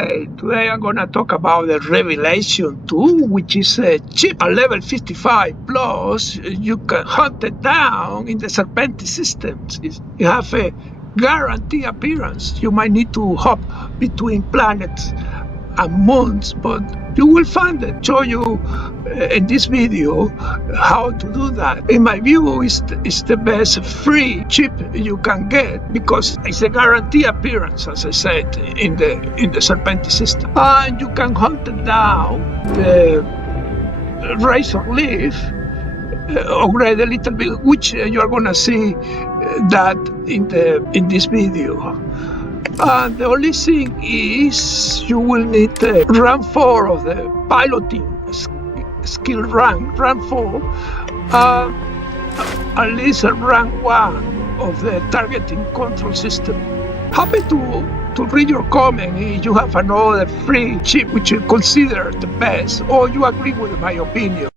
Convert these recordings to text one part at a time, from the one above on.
Okay, today I'm gonna talk about the Revelation 2, which is a chip at level 55 plus. You can hunt it down in the Serpenti systems. You have a guaranteed appearance. You might need to hop between planets and moons, but you will find it. Show you in this video how to do that. In my view, it's the best free chip you can get because it's a guaranteed appearance, as I said, in the Serpenti system. And you can hunt it down the razor leaf, upgrade a little bit, which you are gonna see that in this video. And the only thing is you will need rank 4 of the piloting skill rank 4, at least rank 1 of the targeting control system. Happy to read your comment if you have another free chip which you consider the best or you agree with my opinion.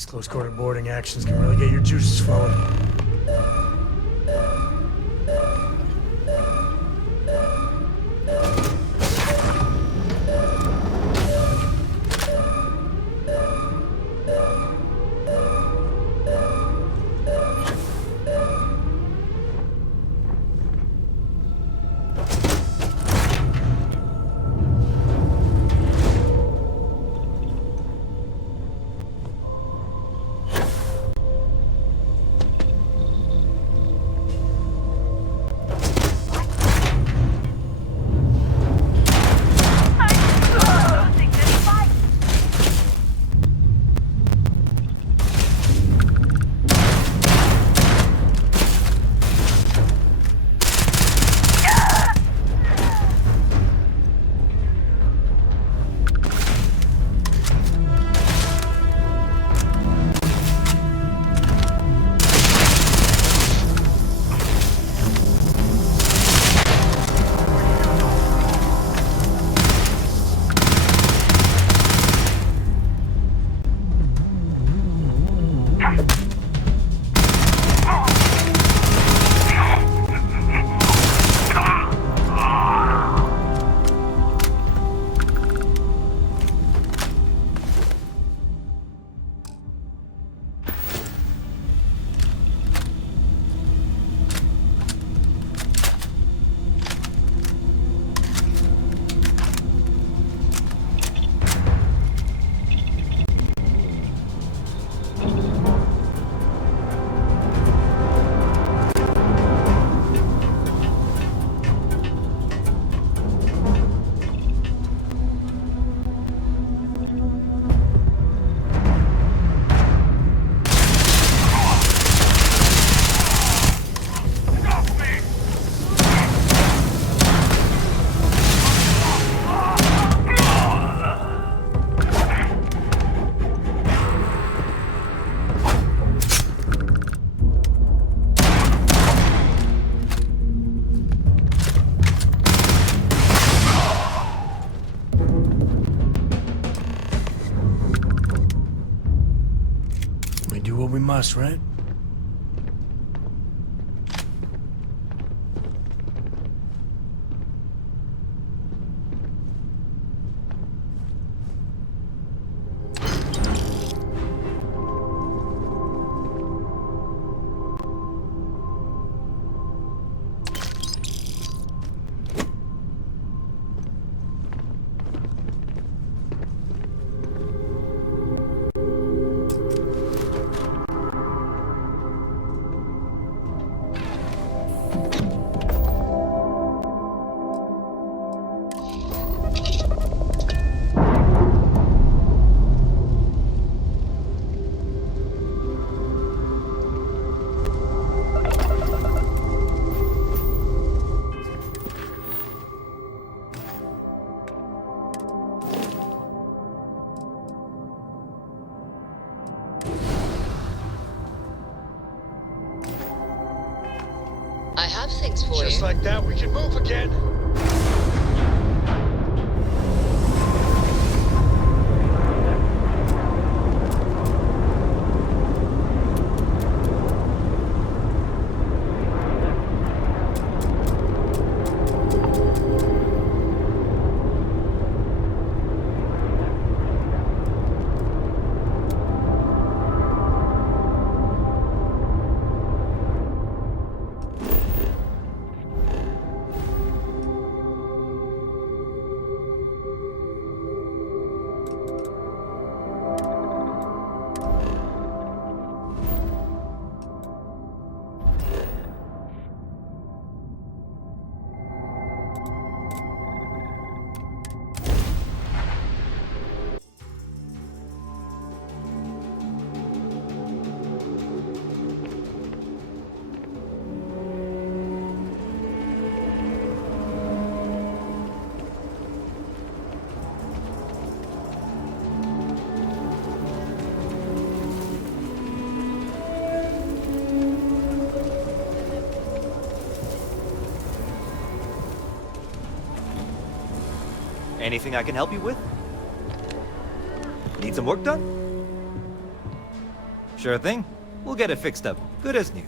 These close-quarter boarding actions can really get your juices flowing. We do what we must, right? I have things for you. Just like that, we can move again. Anything I can help you with? Need some work done? Sure thing. We'll get it fixed up. Good as new.